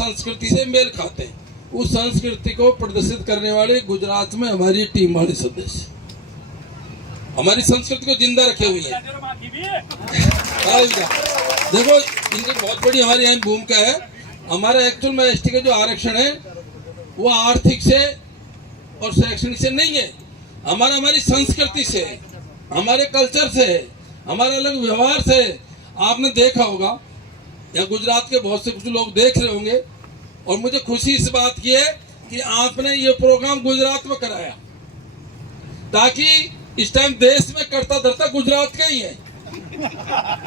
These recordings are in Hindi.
संस्कृति से मेल खाते हैं, उस संस्कृति को प्रदर्शित करने वाले गुजरात में हमारी टीम वाले सदस्य हमारी संस्कृति को जिंदा रखे हुए हैं। देखो इनकी बहुत बड़ी हमारी यहाँ भूमिका है। हमारा एक्चुअल में एसटी का जो आरक्षण है वो आर्थिक से और शैक्षणिक से नहीं है, हमारी संस्कृति से है, हमारे कल्चर से है, हमारे अलग व्यवहार से है। आपने देखा होगा या गुजरात के बहुत से कुछ लोग देख रहे होंगे, और मुझे खुशी इस बात की है कि आपने ये प्रोग्राम गुजरात में कराया ताकि इस टाइम देश में करता धरता गुजरात का ही है,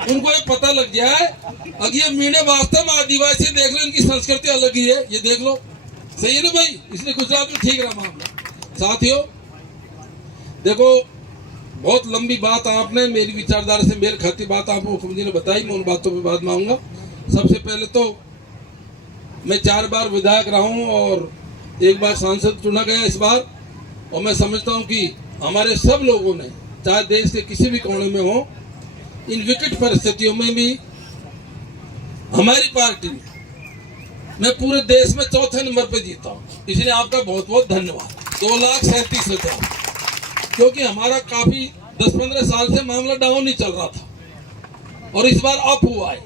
उनको ये पता लग जाए। अब ये मीणे वास्तव में आदिवासी देख लो, इनकी संस्कृति अलग ही है, ये देख लो, सही है ना भाई। इसलिए गुजरात में ठीक रहा मामला। साथियों देखो, बहुत लंबी बात आपने मेरी विचारधारा से मेल खाती बात आपको मुख्यमंत्री ने बताई, मैं उन बातों पर बाद में आऊंगा। सबसे पहले तो मैं 4 बार विधायक रहा हूं और 1 बार सांसद चुना गया इस बार, और मैं समझता हूं कि हमारे सब लोगों ने, चाहे देश के किसी भी कोने में हो, इन विकट परिस्थितियों में भी हमारी पार्टी मैं पूरे देश में 4थे नंबर पे जीता हूं। इसलिए आपका बहुत बहुत धन्यवाद। 2,37,000, क्योंकि हमारा काफी 10-15 साल से मामला डाउन ही चल रहा था और इस बार अप हुआ है,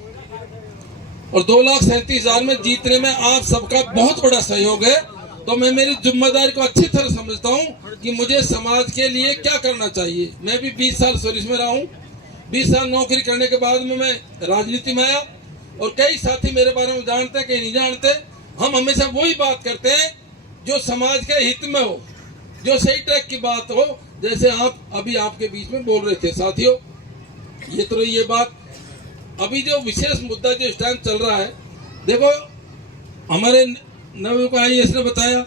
और 2,37,000 में जीतने में आप सबका बहुत बड़ा सहयोग है। तो मैं मेरी जिम्मेदारी को अच्छी तरह समझता हूं कि मुझे समाज के लिए क्या करना चाहिए। मैं भी 20 साल सर्विस में रहा हूं, 20 साल नौकरी करने के बाद में मैं राजनीति में आया, और कई साथी मेरे बारे में जानते हैं, कई नहीं जानते। हम हमेशा वही बात करते हैं जो समाज के हित में हो, जो सही ट्रैक की बात हो, जैसे आप अभी आपके बीच में बोल रहे थे। साथियों ये तो ये बात, अभी जो विशेष मुद्दा जो इस टाइम चल रहा है, देखो हमारे नवयुवक IAS ने बताया,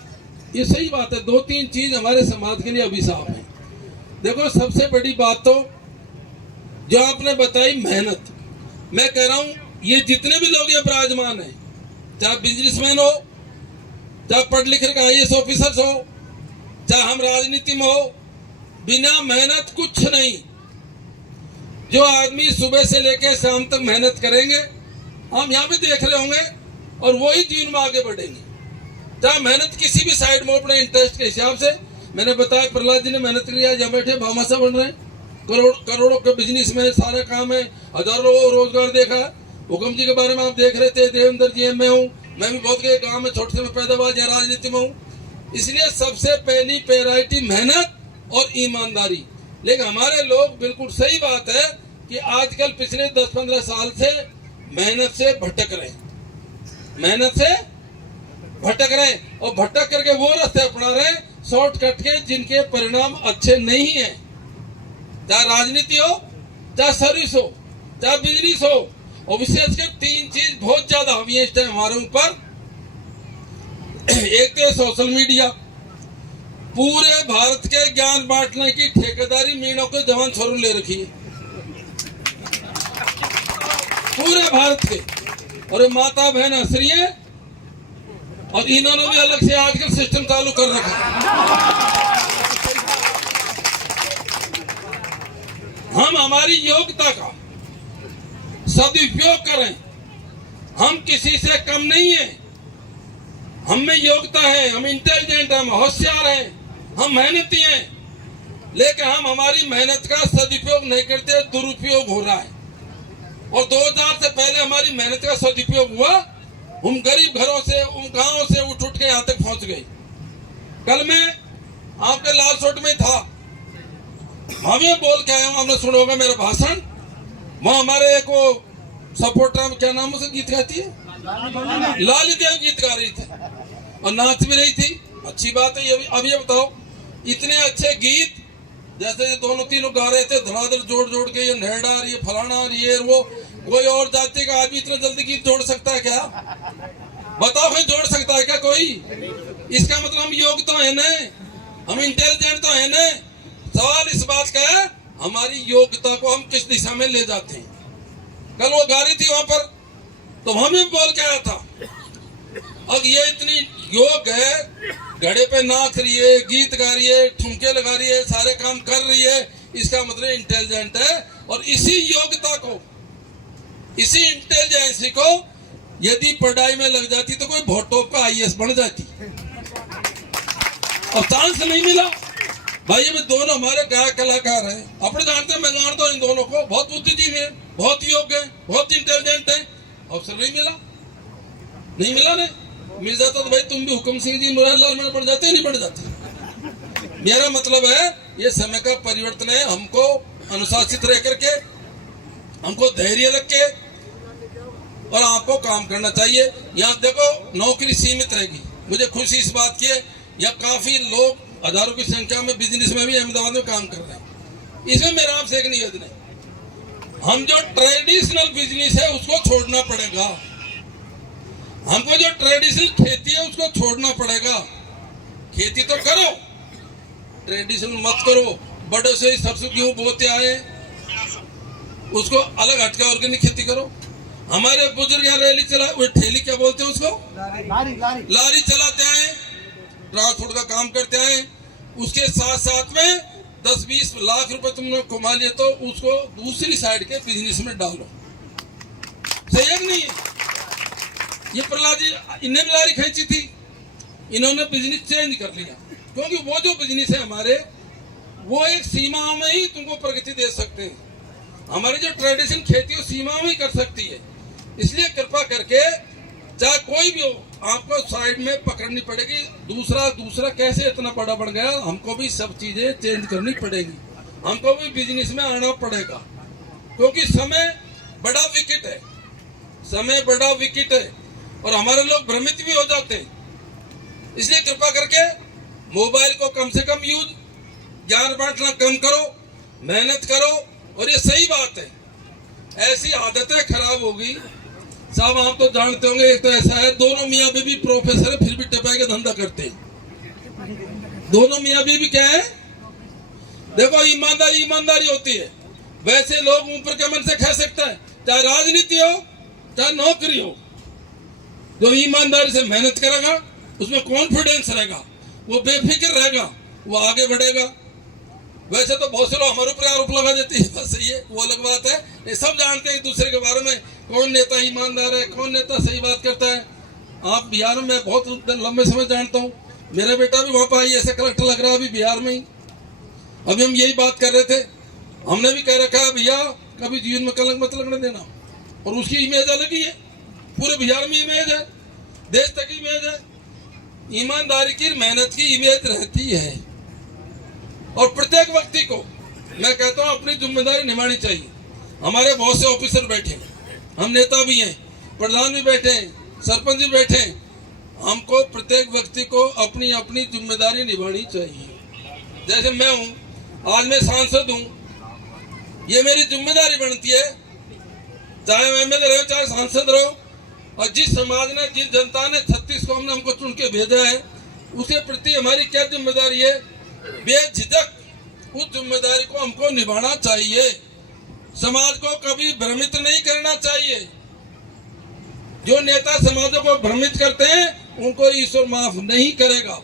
ये सही बात है। 2-3 चीज हमारे समाज के लिए अभिशाप है। देखो सबसे बड़ी बात तो जो आपने बताई, मेहनत। मैं कह रहा हूं ये जितने भी लोग ये विराजमान है, चाहे बिजनेसमैन हो, चाहे पढ़ लिख के IAS ऑफिसर्स हो, चाहे हम राजनीति में हो, बिना मेहनत कुछ नहीं। जो आदमी सुबह से लेकर शाम तक मेहनत करेंगे, हम यहाँ भी देख रहे होंगे, और वही जीवन में आगे बढ़ेंगे। चाहे मेहनत किसी भी साइड में अपने इंटरेस्ट के हिसाब से। मैंने बताया प्रहलाद जी ने मेहनत की, आज यहाँ बैठे भामाशाह बन रहे हैं, करोड़ों के बिजनेस में सारा काम है, हजारों लोगों को रोजगार देखा है। हुकम जी के बारे में आप देख रहे थे, देवेंद्र जी में हूँ, मैं भी बहुत के गाँव में छोटे से पैदावार या राजनीति में हूँ। इसलिए सबसे पहली प्रायोरिटी मेहनत और ईमानदारी। लेकिन हमारे लोग, बिल्कुल सही बात है कि आजकल पिछले 10-15 साल से मेहनत से भटक रहे हैं, मेहनत से भटक रहे हैं, और भटक करके वो रास्ते अपना रहे हैं शॉर्टकट के, जिनके परिणाम अच्छे नहीं है। चाहे राजनीति हो, चाहे सर्विस हो, चाहे बिजनेस हो, और विशेषकर 3 चीज बहुत ज्यादा हावी है इस टाइम हमारे ऊपर। एक तो सोशल मीडिया, पूरे भारत के ज्ञान बांटने की ठेकेदारी मीणों के जवान स्वरूप ले रखी है, पूरे भारत के। और माता बहन हंस रही है, और इन्होंने भी अलग से आजकल सिस्टम चालू कर रखा है। हम हमारी योग्यता का सदुपयोग करें। हम किसी से कम नहीं है, हम में योग्यता है, हम इंटेलिजेंट हैं, हम होशियार हैं, हम मेहनती हैं, लेकिन हम हमारी मेहनत का सदुपयोग नहीं करते, दुरुपयोग हो रहा है। और 2000 से पहले हमारी मेहनत का सदुपयोग हुआ, हम गरीब घरों से, उन गांवों से उठ के यहाँ तक पहुंच गए। कल मैं आपके लालसोट में था, हमें बोल के आया हूं, आपने सुना होगा मेरा भाषण। वहां हमारे एक वो सपोर्टर, क्या नाम उसे, गीत गाती है, लाली देव गीत गा रही थी और नाच भी रही थी। अच्छी बात है। अब ये बताओ, इतने अच्छे गीत जैसे ये दोनों तीनों गा रहे थे, धड़ाधड़ जोड़ जोड़ के, ये नेहडार, ये फलाना, ये वो, कोई और जाति का आदमी इतना जल्दी गीत जोड़ सकता है क्या? बताओ भाई, जोड़ सकता है क्या कोई? इसका मतलब हम योग्य तो है ना, हम इंटेलिजेंट तो है ना। सवाल इस बात का है, हमारी योग्यता को हम किस दिशा में ले जाते हैं। कल वो गा रही थी वहां पर, तो हमें बोल के आया था, अब ये इतनी योग है, घड़े पे नाच रही है, गीत गा रही है, ठुमके लगा रही है, सारे काम कर रही है, इसका मतलब इंटेलिजेंट है। और इसी योग्यता को, इसी इंटेलिजेंसी को यदि पढ़ाई में लग जाती तो कोई बहुत टॉप का IAS बन जाती, और चांस नहीं मिला। भाई ये दोनों हमारे गायक कलाकार हैं, अपने जानते हैं, मैं जानता हूँ इन दोनों को, बहुत बुद्धिजीवी है, बहुत योग्य है, बहुत इंटेलिजेंट है। अवसर नहीं मिला, नहीं मिला ने मिल जाता तो भाई तुम भी हुक्म सिंह जी, मुरारलाल में बढ़ जाते, नहीं बढ़ जाते। मेरा मतलब है ये समय का परिवर्तन है, हमको अनुशासित रह करके, हमको धैर्य रख के और आपको काम करना चाहिए। यहाँ देखो नौकरी सीमित रहेगी, मुझे खुशी इस बात की है, यहाँ काफी लोग हजारों की संख्या में बिजनेस में भी अहमदाबाद में काम कर रहे हैं। इसमें मेरा आपसे एक निवेदन है, हम जो ट्रेडिशनल बिजनेस है उसको छोड़ना पड़ेगा, हमको जो ट्रेडिशनल खेती है उसको छोड़ना पड़ेगा। खेती तो करो, ट्रेडिशनल मत करो। बड़े से सरसों गेहूं बोते आए उसको अलग हटके ऑर्गेनिक खेती करो। हमारे बुजुर्ग यहाँ रैली चला, वो ठेली क्या बोलते हैं उसको, लारी चलाते हैं, ट्रांसपोर्ट का काम करते हैं। उसके साथ साथ में 10-20 लाख रुपए तुमने कमा लिए तो उसको दूसरी साइड के बिजनेस में डालो, सही है नहीं है? ये प्रहलाद जी, इन्हें भी लारी खींची थी, इन्होंने बिजनेस चेंज कर लिया, क्योंकि वो जो बिजनेस है हमारे, वो एक सीमा में ही तुमको प्रगति दे सकते हैं। हमारी जो ट्रेडिशन खेती है सीमा में ही कर सकती है। इसलिए कृपा करके चाहे कोई भी हो, आपको साइड में पकड़नी पड़ेगी। दूसरा कैसे इतना बड़ा बढ़ गया, हमको भी सब चीजें चेंज करनी पड़ेगी, हमको भी बिजनेस में आना पड़ेगा, क्योंकि समय बड़ा विकेट है, समय बड़ा विकेट है और हमारे लोग भ्रमित भी हो जाते हैं। इसलिए कृपा करके मोबाइल को कम से कम यूज, ज्ञान बांटना कम करो, मेहनत करो। और ये सही बात है, ऐसी आदतें खराब होगी साहब, आप तो जानते होंगे। एक तो ऐसा है, दोनों मियाँ बीवी प्रोफेसर है फिर भी टपाई का धंधा करते हैं। दोनों मियाँ बीवी क्या है, देखो ईमानदारी होती है। वैसे लोग ऊपर के मन से खा सकता है, चाहे राजनीति हो चाहे नौकरी हो। जो ईमानदारी से मेहनत करेगा, उसमें कॉन्फिडेंस रहेगा, वो बेफिक्र रहेगा, वो आगे बढ़ेगा। वैसे तो बहुत से लोग हमारे ऊपर आरोप लगा देते हैं, बस ये वो अलग बात है। ये सब जानते हैं एक दूसरे के बारे में, कौन नेता ईमानदार है, कौन नेता सही बात करता है। आप बिहार में मैं बहुत लंबे समय जानता हूँ, मेरा बेटा भी वहाँ पर आई ऐसे कलेक्टर लग रहा है अभी बिहार में ही। अभी हम यही बात कर रहे थे, हमने भी कह रखा है भैया कभी जीवन में कलंक मत लगने देना। और उसकी इमेज अलग ही है, पूरे बिहार में इमेज है, देश तक इमेज है, ईमानदारी की मेहनत की इमेज रहती है। और प्रत्येक व्यक्ति को मैं कहता हूँ अपनी जिम्मेदारी निभानी चाहिए। हमारे बहुत से ऑफिसर बैठे, हम नेता भी हैं, प्रधान भी बैठे हैं, सरपंच भी बैठे हैं। हमको प्रत्येक व्यक्ति को अपनी अपनी जिम्मेदारी निभानी चाहिए। जैसे मैं हूँ, आज मैं सांसद हूँ, ये मेरी जिम्मेदारी बनती है, चाहे MLA रहो चाहे सांसद रहो। और जिस समाज ने, जिस जनता ने 36 कौम ने हमको चुन के भेजा है, उसके प्रति हमारी क्या जिम्मेदारी है, बेझिझक उस जिम्मेदारी को हमको निभाना चाहिए। समाज को कभी भ्रमित नहीं करना चाहिए। जो नेता समाजों को भ्रमित करते हैं उनको ईश्वर माफ नहीं करेगा।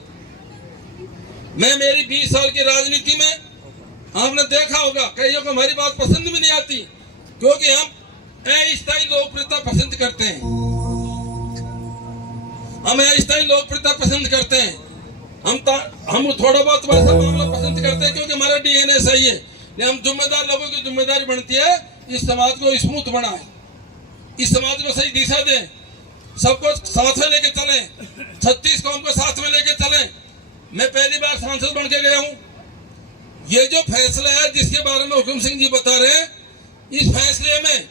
मैं मेरी 20 साल की राजनीति में आपने देखा होगा, कईयों को हमारी बात पसंद भी नहीं आती, क्योंकि हम अस्थायी लोकप्रियता पसंद करते हैं। हम अस्थायी लोकप्रियता पसंद करते हैं। हम थोड़ा बहुत वैसा मामला पसंद करते हैं क्योंकि हमारा DNA सही है। हम जिम्मेदार लोगों की जिम्मेदारी बनती है इस समाज को स्मूथ बनाए, इस समाज को सही दिशा दें, सबको साथ में लेके चलें, 36 कौम को साथ में लेके चलें। मैं पहली बार सांसद बन के गया हूँ। ये जो फैसला है जिसके बारे में हुकुम सिंह जी बता रहे हैं, इस फैसले में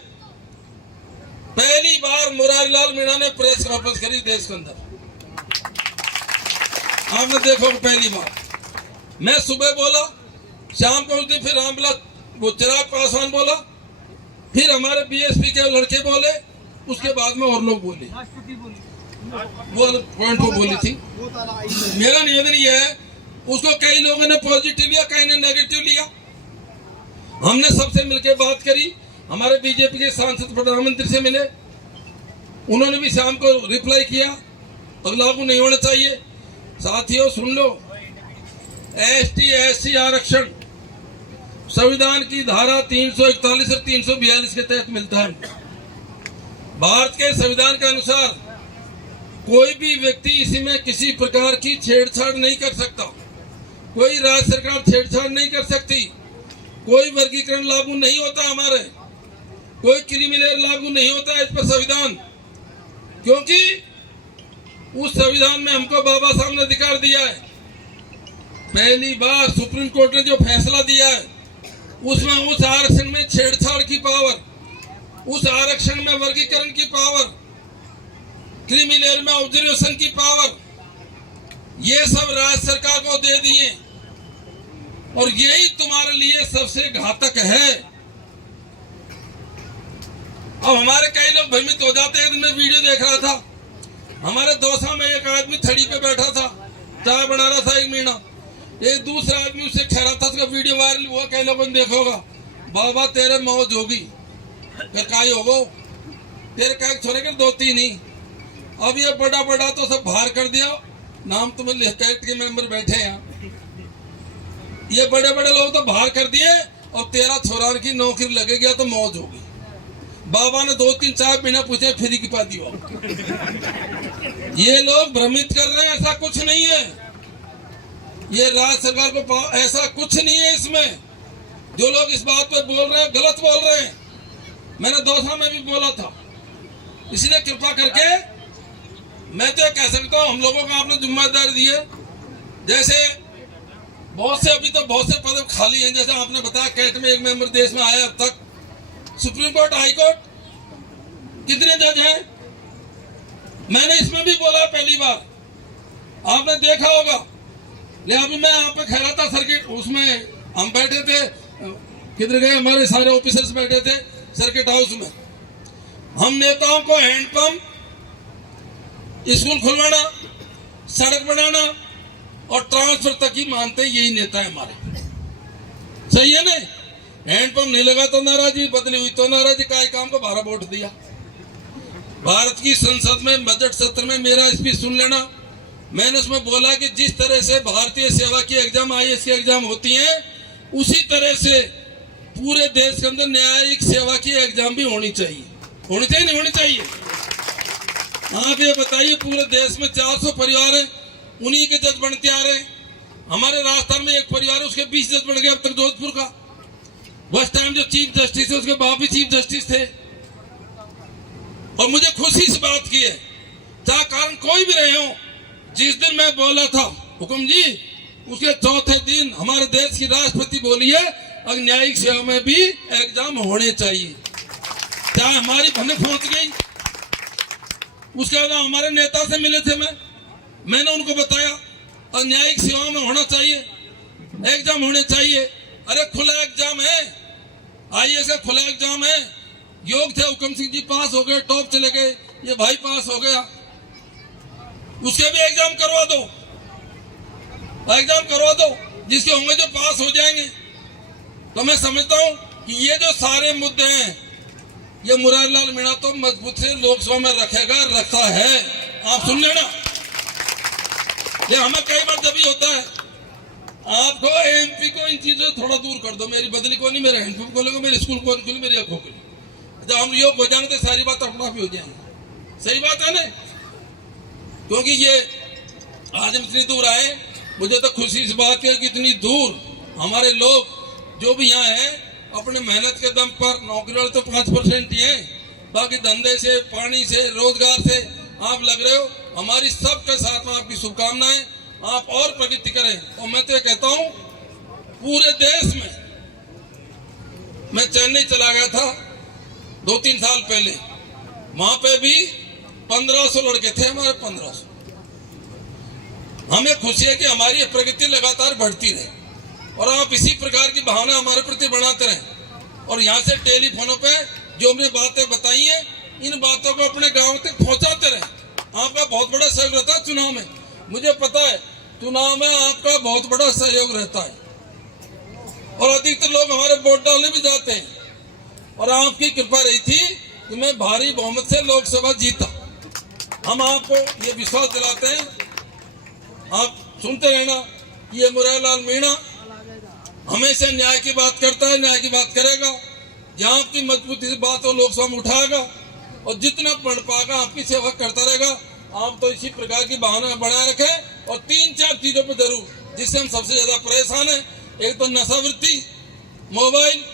पहली बार मुरारीलाल मीणा ने प्रेस कॉन्फ्रेंस करी देश के अंदर। आपने देखो पहली बार मैं सुबह बोला, शाम को उस दिन फिर रामविलास वो चिराग पासवान बोला, फिर हमारे BSP के लड़के बोले, उसके बाद में और लोग बोले, वो पॉइंट को बोली थी। मेरा निवेदन ये है, उसको कई लोगों ने पॉजिटिव लिया, कई ने नेगेटिव लिया। हमने सबसे मिलकर बात करी, हमारे BJP के सांसद प्रधानमंत्री से मिले, उन्होंने भी शाम को रिप्लाई किया, अब लागू नहीं होना चाहिए। साथियों सुन लो, ST SC आरक्षण संविधान की धारा 341 और 342 के तहत मिलता है। भारत के संविधान के अनुसार कोई भी व्यक्ति इसी में किसी प्रकार की छेड़छाड़ नहीं कर सकता, कोई राज्य सरकार छेड़छाड़ नहीं कर सकती, कोई वर्गीकरण लागू नहीं होता, हमारे कोई क्रिमिनल लागू नहीं होता इस पर संविधान, क्योंकि उस संविधान में हमको बाबा साहब ने अधिकार दिया है। पहली बार सुप्रीम कोर्ट ने जो फैसला दिया है उसमें उस आरक्षण में छेड़छाड़ की पावर, उस आरक्षण में वर्गीकरण की पावर, क्रिमिनल में ऑब्जर्वेशन की पावर, ये सब राज्य सरकार को दे दिए। और यही तुम्हारे लिए सबसे घातक है। अब हमारे कई लोग भ्रमित हो जाते हैं। मैं वीडियो देख रहा था, हमारे दोसा में एक आदमी थड़ी पे बैठा था, चाय बना रहा था, एक महीना एक दूसरा आदमी उसे खा रहा था, उसका वीडियो वायरल हुआ, कई लोगों ने देखा होगा। बाबा तेरे मौज होगी, फिर काय होगो, तेरे काय छोरे कर 2-3 ही। अब ये बड़ा बड़ा तो सब बाहर कर दिया, नाम तुम्हें लिस्ट के मेंबर बैठे हैं, ये बड़े बड़े लोग तो बाहर कर दिए और तेरा छोरा की नौकरी लगे गया तो मौज होगी। बाबा ने 2-3 चाय बिना पूछे फ्री की पा दिया। ये लोग भ्रमित कर रहे हैं, ऐसा कुछ नहीं है। ये राज्य सरकार को ऐसा कुछ नहीं है इसमें। जो लोग इस बात पे बोल रहे हैं गलत बोल रहे हैं। मैंने दौसा में भी बोला था, इसलिए कृपा करके मैं तो कह सकता हूँ हम लोगों को आपने जिम्मेदारी दी है। जैसे बहुत से अभी तो बहुत से पद खाली हैं, जैसे आपने बताया कैट में एक मेंबर देश में आया अब तक। सुप्रीम कोर्ट, हाई कोर्ट कितने जज हैं? मैंने इसमें भी बोला पहली बार, आपने देखा होगा। ले अभी मैं यहाँ पे खड़ा था सर्किट, उसमें हम बैठे थे, किधर गए हमारे सारे ऑफिसर्स बैठे थे सर्किट हाउस में। हम नेताओं को हैंडपंप, स्कूल खुलवाना, सड़क बनाना और ट्रांसफर तक ही मानते हैं, यही नेता है हमारे। सही है ना? हैंडपंप नहीं लगा तो नाराजी, बदली हुई तो नाराजी, काय काम को 12 वोट दिया। भारत की संसद में बजट सत्र में मेरा स्पीच सुन लेना। मैंने उसमें बोला कि जिस तरह से भारतीय सेवा की एग्जाम, IAS की एग्जाम होती है, उसी तरह से पूरे देश के अंदर न्यायिक सेवा की एग्जाम भी होनी चाहिए। होनी चाहिए नहीं होनी चाहिए? आप ये बताइए, पूरे देश में 400 परिवार है, उन्हीं के जज बनते आ रहे हैं। हमारे राजस्थान में एक परिवार है, उसके 20 जज बन गए अब तक जोधपुर का। उस टाइम जो चीफ जस्टिस है उसके बाप भी चीफ जस्टिस थे। और मुझे खुशी इस बात की है, चाहे कारण कोई भी रहे हो, जिस दिन मैं बोला था हुकुम जी, उसके चौथे दिन हमारे देश की राष्ट्रपति बोली है अब न्यायिक सेवा में भी एग्जाम होने चाहिए। क्या हमारी भनक पहुंच गई? उसके बाद हमारे नेता से मिले थे, मैंने उनको बताया और न्यायिक सेवा में होना चाहिए, एग्जाम होने चाहिए। अरे खुला एग्जाम है, IAS का खुला एग्जाम है। योग थे, हुकुम सिंह जी पास हो गए, टॉप चले गए, ये भाई पास हो गया, उसके भी एग्जाम करवा दो, एग्जाम करवा दो, जिसके होंगे जो पास हो जाएंगे। तो मैं समझता हूं कि ये जो सारे मुद्दे हैं, ये मुरारलाल मीणा तो मजबूत से लोकसभा में रखेगा, रखा है। आप सुन लेना, ये हमें कई बार जब भी होता है, आपको MP को इन चीजों से थोड़ा दूर कर दो। मेरी बदली को नहीं, मेरे हैंडपंप को लेगा, मेरे स्कूल को नहीं, मेरी आंखों को नहीं। जब हम योग हो जाएंगे तो सारी बात अपना भी हो जाएंगे। सही बात है ना? क्योंकि ये आज हम इतनी दूर आए, मुझे तो खुशी इस बात है कि इतनी दूर हमारे लोग जो भी यहाँ हैं, अपने मेहनत के दम पर, नौकरी वाले तो 5% ही हैं, बाकी धंधे से, पानी से, रोजगार से आप लग रहे हो। हमारी सबके साथ में आपकी शुभकामनाएं, आप और प्रगति करें। और मैं तो कहता हूँ पूरे देश में, मैं चेन्नई चला गया था 2-3 साल पहले, वहां पे भी 1500 लड़के थे हमारे, 1500। हमें खुशी है कि हमारी प्रगति लगातार बढ़ती रहे और आप इसी प्रकार की भावना हमारे प्रति बढ़ाते रहें। और यहाँ से टेलीफोनों पे जो हमने बातें बताई हैं, इन बातों को अपने गांव तक पहुंचाते रहें। आपका बहुत बड़ा सहयोग रहता है चुनाव में, मुझे पता है चुनाव में आपका बहुत बड़ा सहयोग रहता है। और अधिकतर लोग हमारे वोट डालने भी जाते हैं। और आपकी कृपा रही थी कि मैं भारी बहुमत से लोकसभा जीता। हम आपको ये विश्वास दिलाते हैं, आप सुनते रहना कि ये मुरारलाल मीणा हमेशा न्याय की बात करता है, न्याय की बात करेगा। जहां आपकी मजबूती से बात हो लोकसभा में उठाएगा। और जितना पढ़ पाएगा आपकी सेवा करता रहेगा। आप तो इसी प्रकार की भावना बनाए रखें और 3-4 चीजों पर जरूर, जिससे हम सबसे ज्यादा परेशान है, एक तो नशावृत्ति, मोबाइल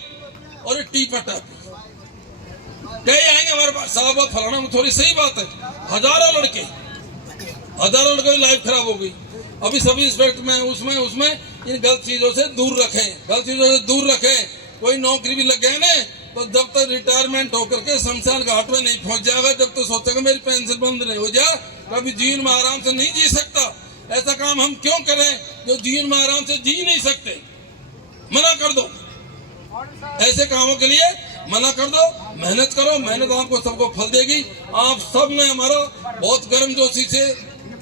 और टी पटाखा। कई आएंगे हमारे पास, साहब फलाना में, थोड़ी सही बात है, हजारों लड़के की लाइफ खराब हो गई। अभी सभी इंस्पेक्टर में उसमें इन गलत चीजों से दूर रखें। कोई नौकरी भी लग गए ना, तो जब तक रिटायरमेंट होकर के शमशान घाट में नहीं पहुंच जाएगा, जब तक सोचेगा मेरी पेंशन बंद नहीं हो जाए, कभी जीवन में आराम से नहीं जी सकता। ऐसा काम हम क्यों करें जो जीवन में आराम से जी नहीं सकते? मना कर दो, ऐसे कामों के लिए मना कर दो। मेहनत करो, मेहनत आपको सबको फल देगी। आप सब ने हमारा बहुत गर्मजोशी से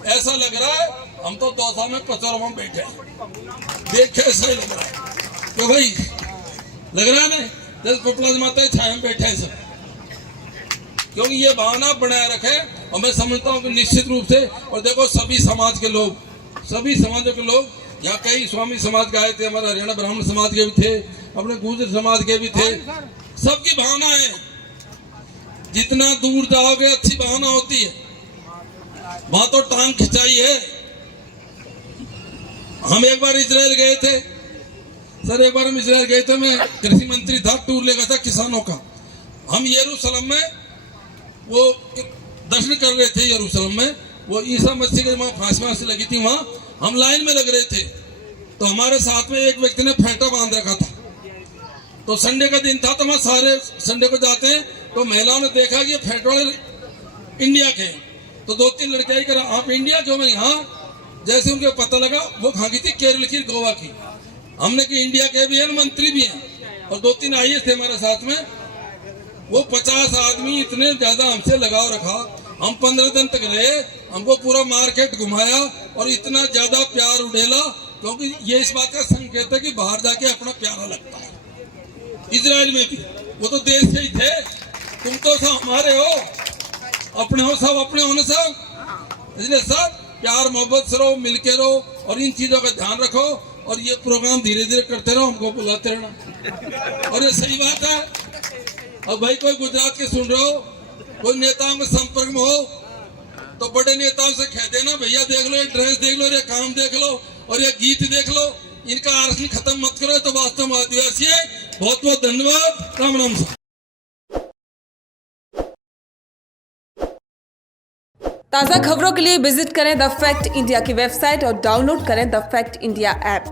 ऐसा लग रहा है, हम तो दौसा में पचौरों में बैठे, देख के ऐसा ही लग रहा है तो भाई लग रहा है ना, जैसे पपला माता छाया में बैठे हैं सब, क्योंकि ये भावना बनाए रखे। और मैं समझता हूँ कि निश्चित रूप से, और देखो सभी समाज के लोग, सभी समाजों के लोग, यहाँ कई स्वामी समाज के आए थे, हमारा हरियाणा ब्राह्मण समाज के भी थे, अपने गुर्जर समाज के भी थे, सबकी भावना है। जितना दूर जाओगे अच्छी भावना होती है, वहां तो टांग खिंचाई है। हम एक बार इजराइल गए थे सर, एक बार हम इजराइल गए थे, मैं कृषि मंत्री था, टूर ले गया था किसानों का। हम यरूशलेम में वो दर्शन कर रहे थे, यरूशलेम में वो ईसा मसीह के वहां फांसी लगी थी, वहां हम लाइन में लग रहे थे। तो हमारे साथ में एक व्यक्ति ने फेंटा बांध रखा था, तो संडे का दिन था, तो वहां सारे संडे को जाते हैं, तो महिलाओं ने देखा कि ये फेंट वाले इंडिया के, तो 2-3 लड़के आई कर, आप इंडिया क्यों? मैं हाँ। जैसे उनको पता लगा वो कहाँ की थी, केरल की, गोवा की। हमने कि इंडिया के भी हैं, मंत्री भी हैं, और 2-3 IAS थे हमारे साथ में। वो 50 आदमी इतने ज्यादा हमसे लगाव रखा, हम 15 दिन तक रहे, हमको पूरा मार्केट घुमाया और इतना ज्यादा प्यार उड़ेला, क्योंकि ये इस बात का संकेत है कि बाहर जाके अपना प्यारा लगता है। इजराइल में भी वो तो देश से ही थे, तुम तो सब हमारे हो, अपने हो, सब अपने होने सब। इसलिए सब प्यार मोहब्बत से रहो, मिलके रहो, और इन चीजों का ध्यान रखो, और ये प्रोग्राम धीरे धीरे करते रहो, हमको बुलाते रहना। और ये सही बात है। अब भाई कोई गुजरात के सुन रहे हो, कोई नेताओं के संपर्क में हो, तो बड़े नेताओं से कह देना, भैया देख लो, ये ड्रेस देख लो, ये काम देख लो, और ये गीत देख लो, इनका आरक्षण खत्म मत करो, तो वास्तव में आदिवासी है। बहुत बहुत धन्यवाद। राम राम। ताज़ा खबरों के लिए विजिट करें द फैक्ट इंडिया की वेबसाइट और डाउनलोड करें द फैक्ट इंडिया ऐप।